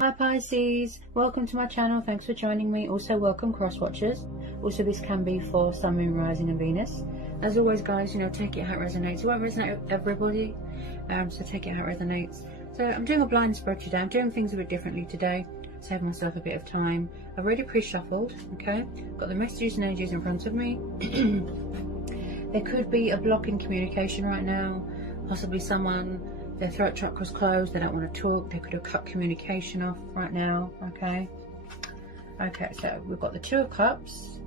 Hi Pisces, welcome to my channel. Thanks for joining me. Also welcome cross watchers. Also this can be for Sun, Moon, Rising and Venus. As always guys, take it how it resonates. It won't resonate with everybody, so take it how it resonates. So I'm doing a blind spread today. I'm doing things a bit differently today. Save myself a bit of time. I've already pre-shuffled, okay? Got the messages and energies in front of me. There could be a block in communication right now. Possibly someone, their throat chakra's closed, they don't want to talk, they could have cut communication off right now, okay? Okay, so we've got the Two of Cups,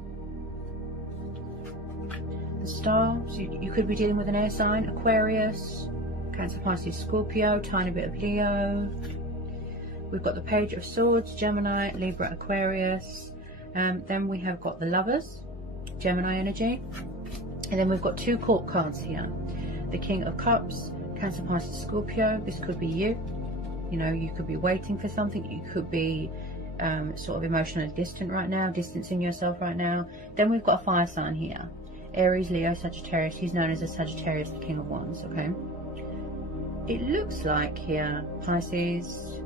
the Star, so you could be dealing with an air sign, Aquarius, Cancer, Pisces, Scorpio, tiny bit of Leo. We've got the Page of Swords, Gemini, Libra, Aquarius. Then we have got the Lovers, Gemini energy. And then we've got two court cards here. The King of Cups, Cancer, Pisces, Scorpio. This could be you. You could be waiting for something. You could be sort of emotionally distant right now, distancing yourself right now. Then we've got a fire sign here. Aries, Leo, Sagittarius. He's known as a Sagittarius, the King of Wands, okay? It looks like here, Pisces,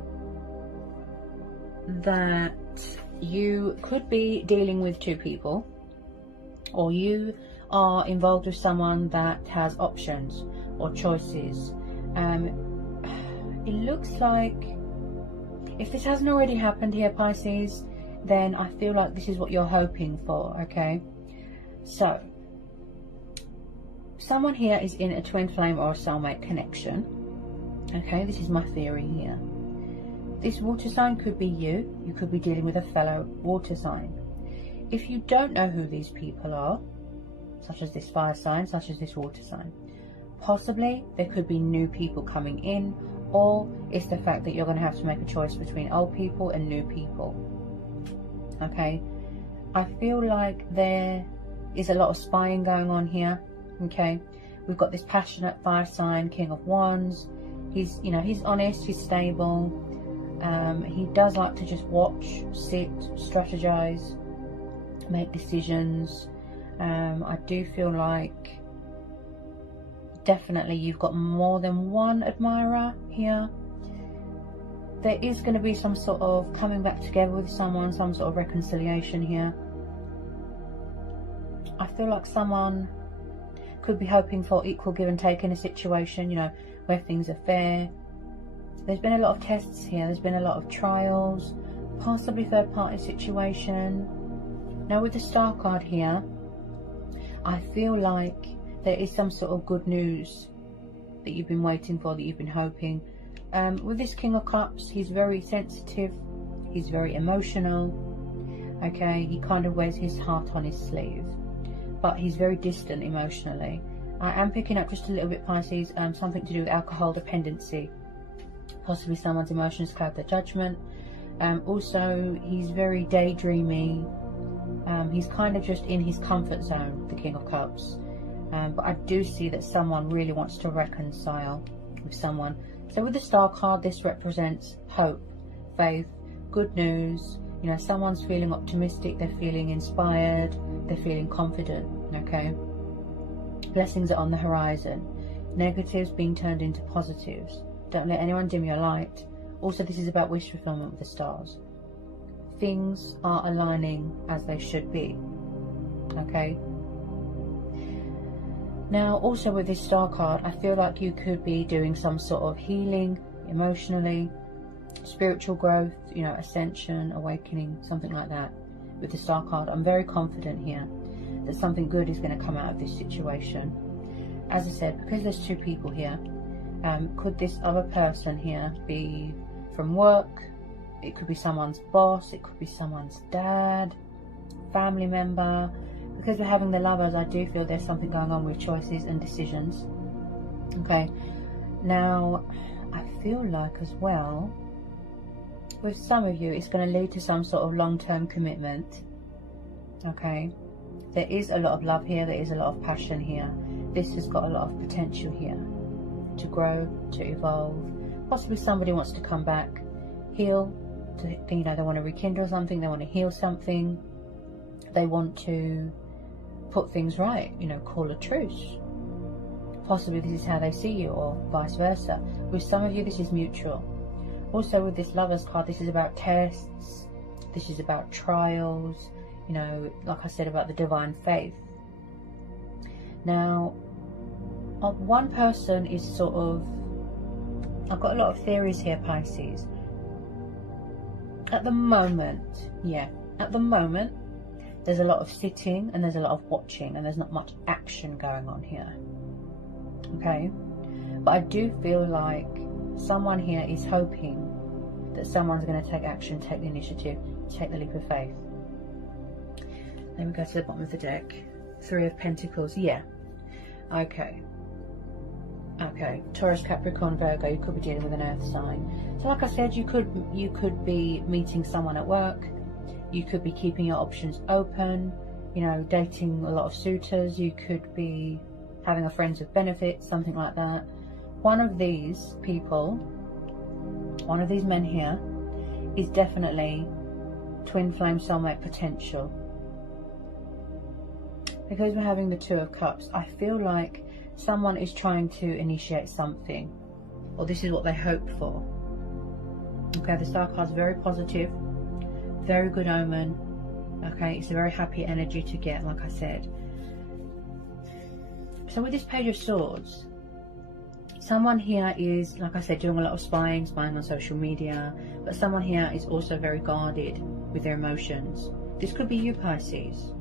that you could be dealing with two people, or you are involved with someone that has options or choices. It looks like, if this hasn't already happened here, Pisces, then I feel like this is what you're hoping for, okay? So someone here is in a twin flame or a soulmate connection, okay? This is my theory here. This water sign could be you. You could be dealing with a fellow water sign. If you don't know who these people are, such as this fire sign, such as this water sign, possibly there could be new people coming in, or it's the fact that you're going to have to make a choice between old people and new people, okay? I feel like there is a lot of spying going on here, okay? We've got this passionate fire sign, King of Wands. He's honest, he's stable. He does like to just watch, sit, strategize, make decisions. I do feel like definitely you've got more than one admirer here. There is going to be some sort of coming back together with someone, some sort of reconciliation here. I feel like someone could be hoping for equal give and take in a situation, where things are fair. There's been a lot of tests here. There's been a lot of trials, possibly third party situation. Now with the Star card here, I feel like there is some sort of good news that you've been waiting for, that you've been hoping. With this King of Cups, he's very sensitive. He's very emotional. Okay, he kind of wears his heart on his sleeve, but he's very distant emotionally. I am picking up just a little bit, Pisces, something to do with alcohol dependency. Possibly someone's emotions cloud their judgment. Also, he's very daydreamy. He's kind of just in his comfort zone, the King of Cups. But I do see that someone really wants to reconcile with someone. So with the Star card, this represents hope, faith, good news. Someone's feeling optimistic, they're feeling inspired, they're feeling confident, okay? Blessings are on the horizon. Negatives being turned into positives. Don't let anyone dim your light. Also, this is about wish fulfillment with the stars. Things are aligning as they should be, okay? Now, also with this Star card, I feel like you could be doing some sort of healing emotionally, spiritual growth, ascension, awakening, something like that. With the Star card, I'm very confident here that something good is going to come out of this situation. As I said, because there's two people here, could this other person here be from work? It could be someone's boss, it could be someone's dad, family member. Because we're having the Lovers, I do feel there's something going on with choices and decisions. Okay, now I feel like as well, with some of you, it's going to lead to some sort of long-term commitment. Okay, there is a lot of love here, there is a lot of passion here. This has got a lot of potential here to grow, to evolve. Possibly somebody wants to come back, heal, they want to rekindle something, they want to heal something, they want to put things right, call a truce. Possibly this is how they see you, or vice versa. With some of you, this is mutual. Also with this Lovers card, this is about tests, this is about trials, you know, like I said, about the divine faith. Now, one person is sort of, I've got a lot of theories here, Pisces. At the moment, yeah, at the moment, there's a lot of sitting and there's a lot of watching and there's not much action going on here. Okay? But I do feel like someone here is hoping that someone's going to take action, take the initiative, take the leap of faith. Then we go to the bottom of the deck. 3 of Pentacles. Yeah. Okay. Okay. Taurus, Capricorn, Virgo. You could be dealing with an earth sign. So like I said, you could be meeting someone at work. You could be keeping your options open. You know, dating a lot of suitors. You could be having a friends with benefits, something like that. One of these people, one of these men here, is definitely twin flame soulmate potential. Because we're having the 2 of Cups, I feel like someone is trying to initiate something, or this is what they hope for. Okay, the Star card is very positive, very good omen. Okay, it's a very happy energy to get, like I said. So with this Page of Swords, someone here is, like I said, doing a lot of spying on social media, but someone here is also very guarded with their emotions. This could be you, Pisces.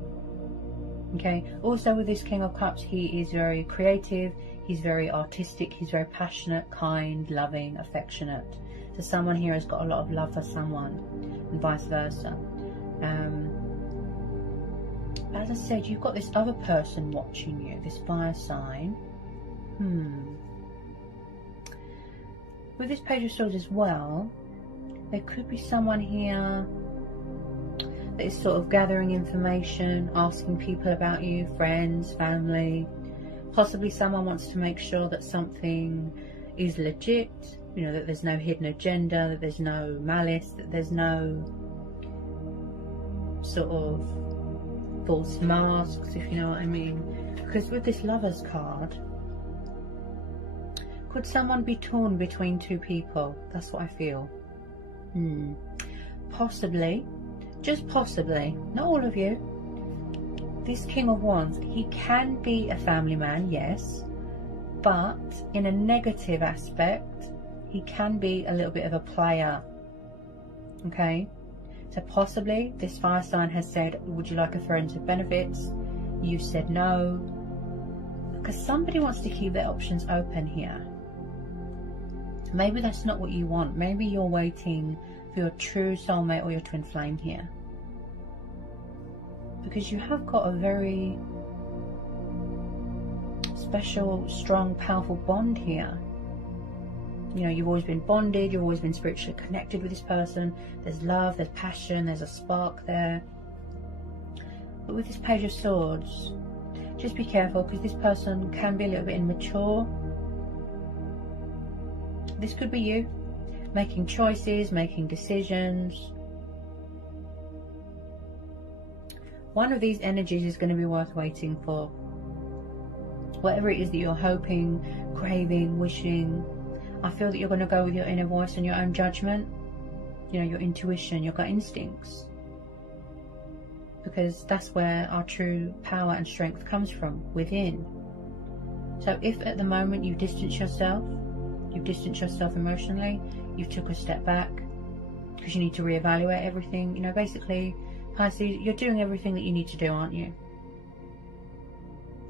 Okay, also with this King of Cups, he is very creative, he's very artistic, he's very passionate, kind, loving, affectionate. So someone here has got a lot of love for someone, and vice versa. As I said, you've got this other person watching you, this fire sign. With this Page of Swords as well, there could be someone here that is sort of gathering information, asking people about you, friends, family. Possibly someone wants to make sure that something is legit, you know, that there's no hidden agenda, that there's no malice, that there's no sort of false masks, if you know what I mean. Because with this Lovers card, could someone be torn between 2 people? That's what I feel. Possibly. Just possibly, not all of you. This King of Wands, he can be a family man, yes, but in a negative aspect, he can be a little bit of a player. Okay, so possibly this fire sign has said, would you like a friends with benefits? You said no, because somebody wants to keep their options open here. Maybe that's not what you want. Maybe you're waiting for your true soulmate or your twin flame here, because you have got a very special, strong, powerful bond here. You know, you've always been bonded, you've always been spiritually connected with this person. There's love, there's passion, there's a spark there. But with this Page of Swords, just be careful, because this person can be a little bit immature. This could be you, making choices, making decisions. One of these energies is going to be worth waiting for. Whatever it is that you're hoping, craving, wishing, I feel that you're going to go with your inner voice and your own judgment. You know, your intuition, your gut instincts. Because that's where our true power and strength comes from, within. So if at the moment you distance yourself, you've distanced yourself emotionally, you've took a step back because you need to reevaluate everything, you know, basically, Pisces, you're doing everything that you need to do, aren't you?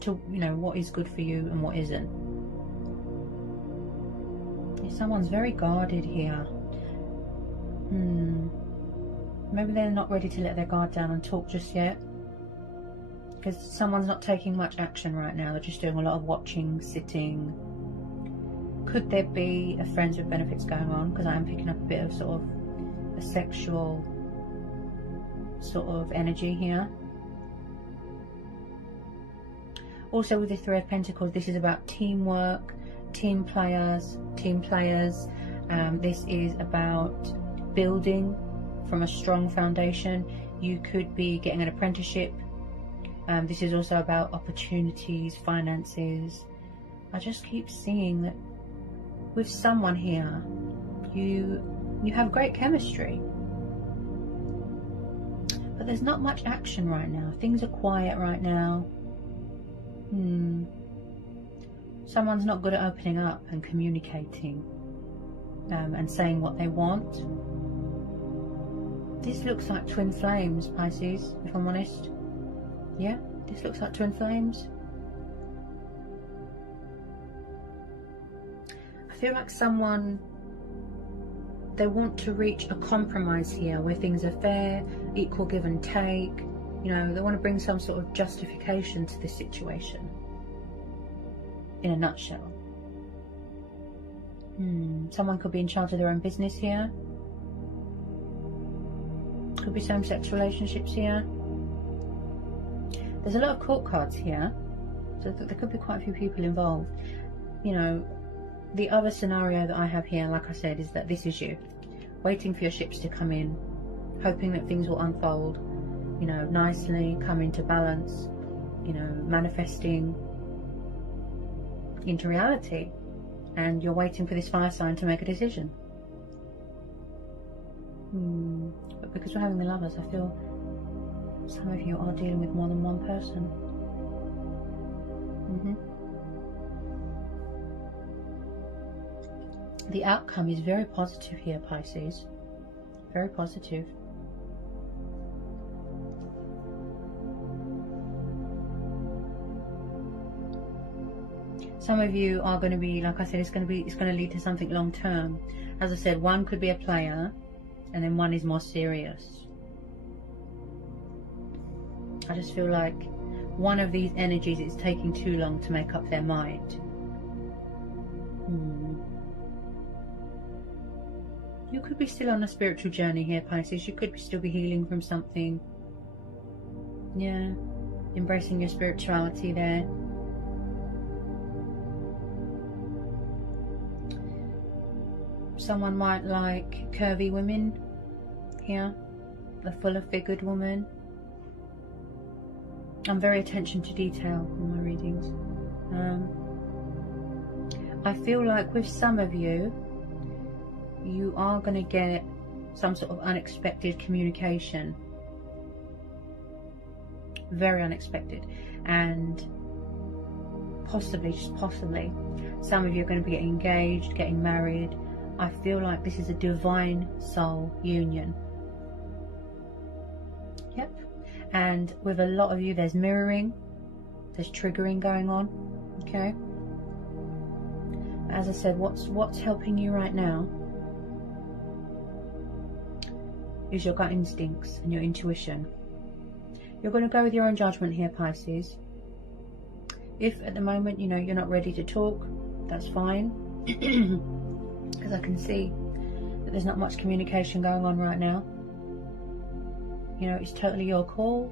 To, you know, what is good for you and what isn't. Someone's very guarded here. Maybe they're not ready to let their guard down and talk just yet, because someone's not taking much action right now. They're just doing a lot of watching, sitting. Could there be a friends with benefits going on? Because I am picking up a bit of sort of a sexual sort of energy here. Also with the 3 of Pentacles, this is about teamwork, team players. This is about building from a strong foundation. You could be getting an apprenticeship. This is also about opportunities, finances. I just keep seeing that with someone here, you You have great chemistry. But there's not much action right now. Things are quiet right now. Someone's not good at opening up and communicating and saying what they want. This looks like twin flames, Pisces, if I'm honest. Yeah, this looks like twin flames. I feel like someone, they want to reach a compromise here where things are fair, equal give and take. You know, they want to bring some sort of justification to this situation. In a nutshell. Someone could be in charge of their own business here. Could be same-sex relationships here. There's a lot of court cards here, so there could be quite a few people involved. You know, the other scenario that I have here, like I said, is that this is you, waiting for your ships to come in, hoping that things will unfold, you know, nicely, come into balance, you know, manifesting into reality, and you're waiting for this fire sign to make a decision. But because we're having the Lovers, I feel some of you are dealing with more than one person. The outcome is very positive here, Pisces. Very positive. Some of you are going to be, like I said, it's going to lead to something long term. As I said, one could be a player, and then one is more serious. I just feel like one of these energies is taking too long to make up their mind. You could be still on a spiritual journey here, Pisces. You could still be healing from something. Yeah, embracing your spirituality there. Someone might like curvy women here, a fuller figured woman. I'm very attention to detail in my readings. I feel like with some of you, you are going to get some sort of unexpected communication. Very unexpected. And possibly, just possibly, some of you are going to be getting engaged, getting married. I feel like this is a divine soul union. Yep. And with a lot of you, there's mirroring, there's triggering going on. Okay. As I said, what's helping you right now is your gut instincts and your intuition. You're going to go with your own judgment here, Pisces. If at the moment, you know, you're not ready to talk, that's fine. Because I can see that there's not much communication going on right now. You know, it's totally your call.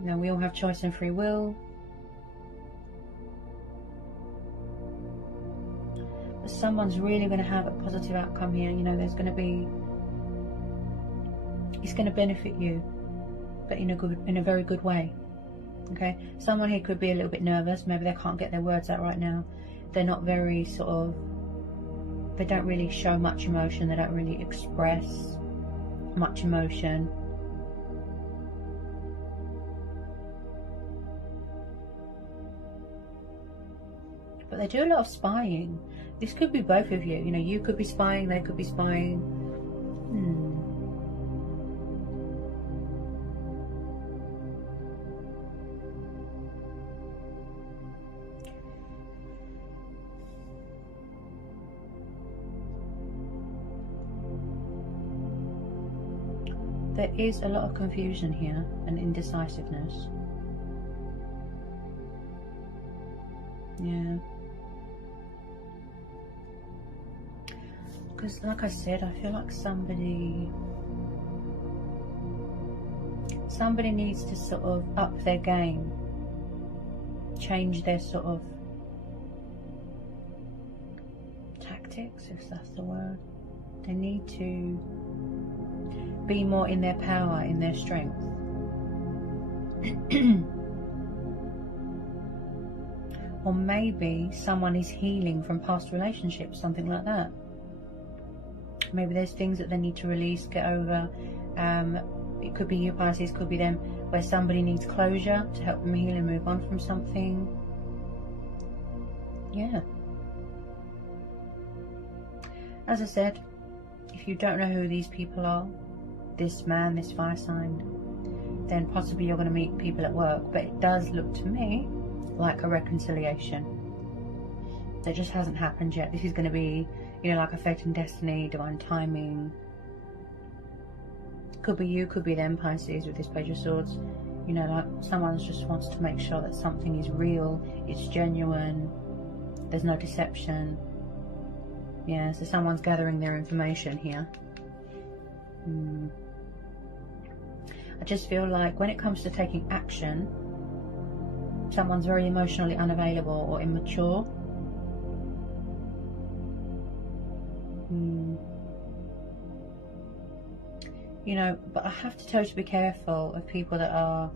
You know, we all have choice and free will. But someone's really going to have a positive outcome here. You know, there's going to be, it's going to benefit you, but in a very good way. Okay, someone here could be a little bit nervous. Maybe they can't get their words out right now. They're not very sort of, they don't really show much emotion. They don't really express much emotion. But they do a lot of spying. This could be both of you. You know, you could be spying, they could be spying. There is a lot of confusion here and indecisiveness. Yeah. Because like I said, I feel like somebody needs to sort of up their game, change their sort of tactics, if that's the word. They need to be more in their power, in their strength. Or maybe someone is healing from past relationships, something like that. Maybe there's things that they need to release, get over. It could be you, Pisces, could be them, where somebody needs closure to help them heal and move on from something. Yeah. As I said, if you don't know who these people are, this man, this fire sign, then possibly you're going to meet people at work. But it does look to me like a reconciliation. That just hasn't happened yet. This is going to be, you know, like a fate and destiny, divine timing. Could be you, could be them, Pisces, with this Page of Swords. You know, like someone just wants to make sure that something is real, it's genuine, there's no deception. Yeah, so someone's gathering their information here. I just feel like when it comes to taking action, someone's very emotionally unavailable or immature. You know, but I have to tell you to be careful of people that are,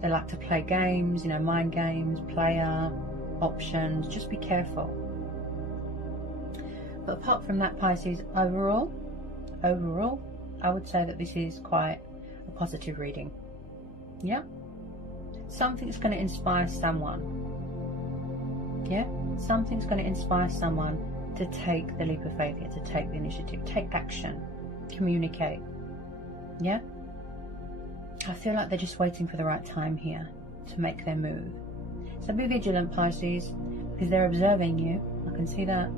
they like to play games, you know, mind games, player, options. Just be careful. But apart from that, Pisces, overall, I would say that this is quite a positive reading. Yeah? Something's going to inspire someone. Yeah? Something's going to inspire someone to take the leap of faith here, to take the initiative, take action, communicate. Yeah? I feel like they're just waiting for the right time here to make their move. So be vigilant, Pisces, because they're observing you. I can see that.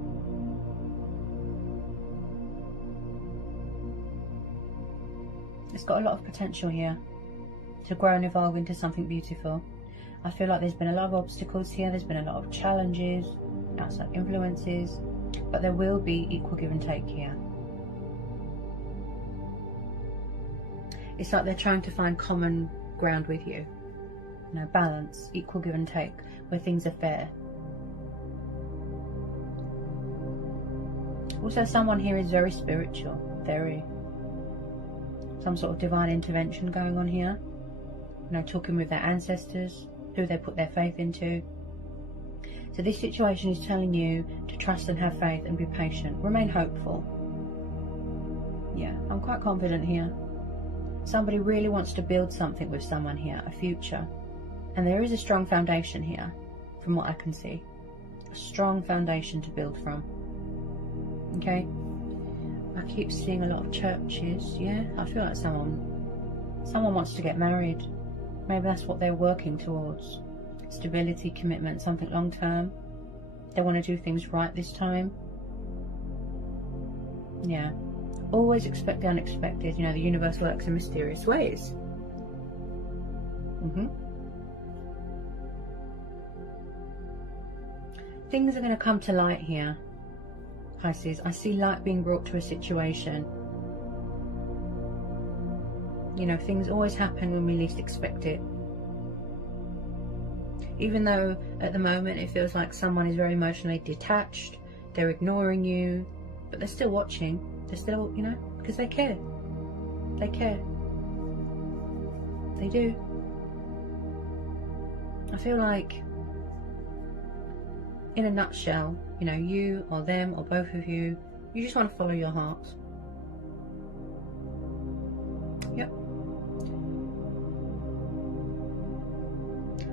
It's got a lot of potential here to grow and evolve into something beautiful. I feel like there's been a lot of obstacles here. There's been a lot of challenges, outside influences, but there will be equal give and take here. It's like they're trying to find common ground with you. You know, balance, equal give and take, where things are fair. Also, someone here is very spiritual, very. Some sort of divine intervention going on here. You know, talking with their ancestors, who they put their faith into. So this situation is telling you to trust and have faith and be patient. Remain hopeful. Yeah, I'm quite confident here. Somebody really wants to build something with someone here, a future. And there is a strong foundation here, from what I can see. A strong foundation to build from. Okay? I keep seeing a lot of churches, yeah? I feel like someone wants to get married. Maybe that's what they're working towards. Stability, commitment, something long term. They want to do things right this time. Yeah. Always expect the unexpected. You know, the universe works in mysterious ways. Things are going to come to light here, Pisces. I see light being brought to a situation. You know, things always happen when we least expect it. Even though at the moment it feels like someone is very emotionally detached, they're ignoring you, but they're still watching. They're still, you know, because they care. They care. They do. I feel like, in a nutshell, you know, you or them or both of you, you just want to follow your heart. Yep.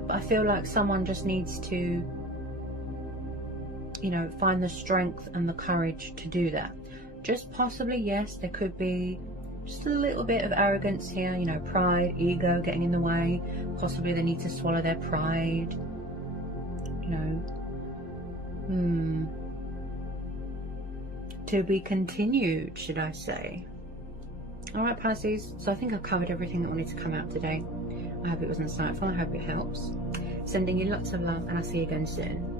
But I feel like someone just needs to, you know, find the strength and the courage to do that. Just possibly, yes, there could be just a little bit of arrogance here, you know, pride, ego getting in the way. Possibly they need to swallow their pride, you know. To be continued, should I say. Alright, Pisces, so I think I've covered everything that wanted to come out today. I hope it was insightful, I hope it helps. Sending you lots of love, and I'll see you again soon.